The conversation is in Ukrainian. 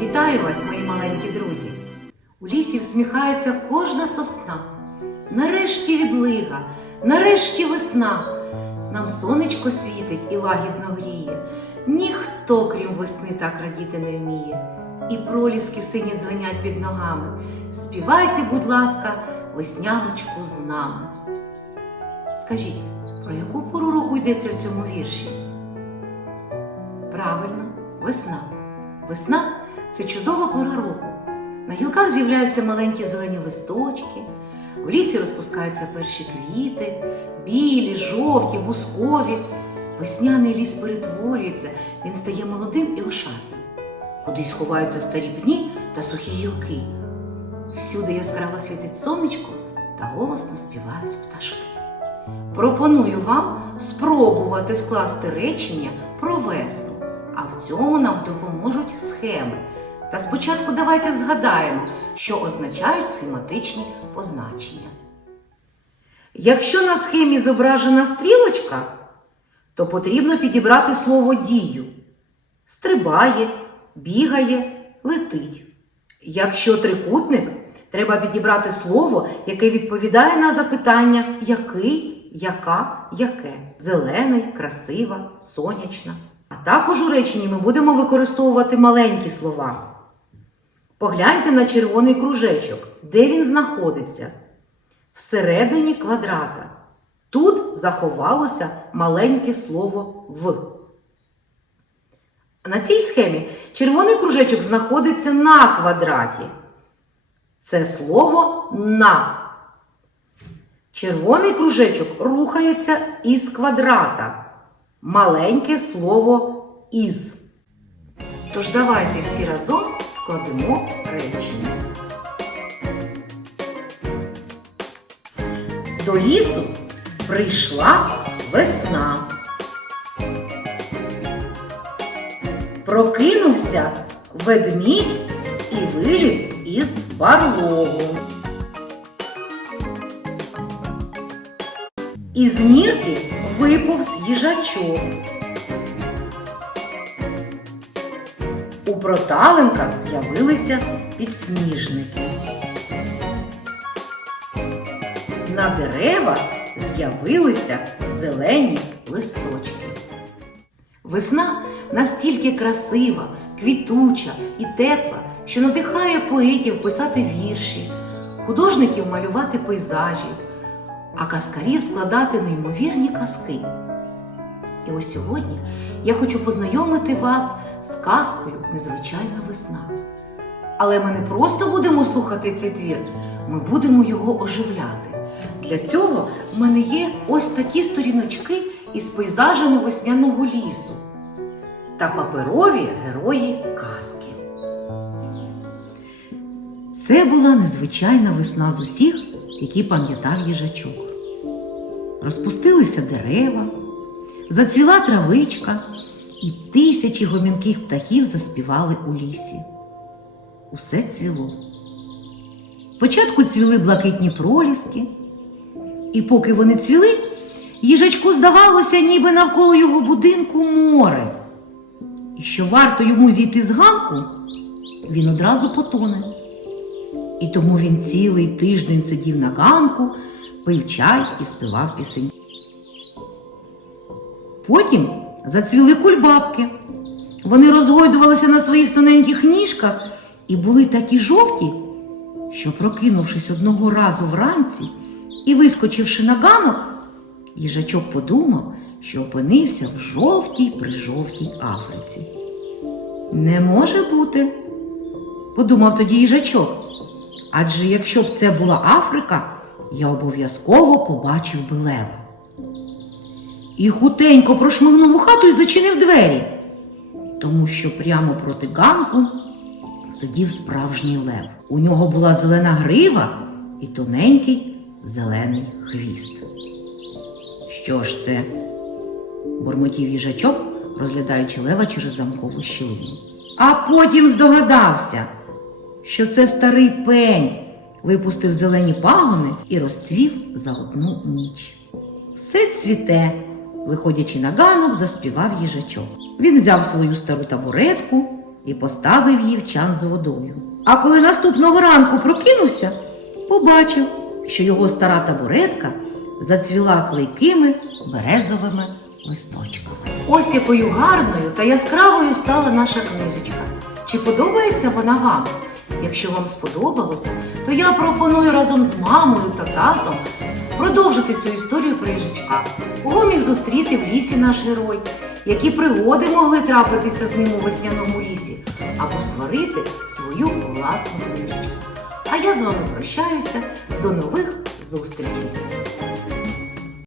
Вітаю вас, мої маленькі друзі! У лісі всміхається кожна сосна. Нарешті відлига, нарешті весна. Нам сонечко світить і лагідно гріє. Ніхто, крім весни, так радіти не вміє. І проліски сині дзвенять під ногами. Співайте, будь ласка, весняночку з нами. Скажіть, про яку пору року йдеться в цьому вірші? Правильно, весна. Весна це чудова пора року. На гілках з'являються маленькі зелені листочки, в лісі розпускаються перші квіти, білі, жовті, бускові. Весняний ліс перетворюється, він стає молодим і ошатним. Кудись ховаються старі пні та сухі гілки. Всюди яскраво світить сонечко та голосно співають пташки. Пропоную вам спробувати скласти речення про весну, а в цьому нам допоможуть схеми. Та спочатку давайте згадаємо, що означають схематичні позначення. Якщо на схемі зображена стрілочка, то потрібно підібрати слово дію. Стрибає, бігає, летить. Якщо трикутник, треба підібрати слово, яке відповідає на запитання який, яка, яке, зелений, красива, сонячна. А також у реченні ми будемо використовувати маленькі слова. Погляньте на червоний кружечок, де він знаходиться. Всередині квадрата. Тут заховалося маленьке слово в. На цій схемі червоний кружечок знаходиться на квадраті. Це слово на. Червоний кружечок рухається із квадрата. Маленьке слово із. Тож давайте всі разом складемо речення. До лісу прийшла весна. Прокинувся ведмідь і виліз із барлогу. Із нірки виповз їжачок. У проталинках з'явилися підсніжники. На дерева з'явилися зелені листочки. Весна настільки красива, квітуча і тепла, що надихає поетів писати вірші, художників малювати пейзажі, а казкарів складати неймовірні казки. І ось сьогодні я хочу познайомити вас з казкою Незвичайна весна. Але ми не просто будемо слухати цей твір, ми будемо його оживляти. Для цього в мене є ось такі сторіночки із пейзажами весняного лісу та паперові герої казки. Це була незвичайна весна з усіх, які пам'ятав їжачок. Розпустилися дерева, зацвіла травичка, і тисячі гомінких птахів заспівали у лісі. Усе цвіло. Спочатку цвіли блакитні проліски, і поки вони цвіли, їжачку здавалося, ніби навколо його будинку море. І що варто йому зійти з ганку, він одразу потоне. І тому він цілий тиждень сидів на ганку, пив чай і співав пісень. Потім зацвіли кульбабки. Вони розгойдувалися на своїх тоненьких ніжках і були такі жовті, що, прокинувшись одного разу вранці і вискочивши на ганок, їжачок подумав, що опинився в жовтій прижовтій Африці. Не може бути, подумав тоді їжачок. Адже якщо б це була Африка, я обов'язково побачив би лева. І хутенько прошмигнув у хату і зачинив двері, тому що прямо проти ганку сидів справжній лев. У нього була зелена грива і тоненький зелений хвіст. Що ж це? бурмотів їжачок, розглядаючи лева через замкову щілину. А потім здогадався, що це старий пень випустив зелені пагони і розцвів за одну ніч. Все цвіте, Виходячи на ганок, заспівав їжачок. Він взяв свою стару табуретку і поставив її в чан з водою. А коли наступного ранку прокинувся, побачив, що його стара табуретка зацвіла клейкими березовими листочками. Ось якою гарною та яскравою стала наша книжечка. Чи подобається вона вам? Якщо вам сподобалося, то я пропоную разом з мамою та татом продовжити цю історію про їжачка. Кого міг зустріти в лісі наш герой? Які пригоди могли трапитися з ним у весняному лісі, або створити свою власну книжечку. А я з вами прощаюся. До нових зустрічей!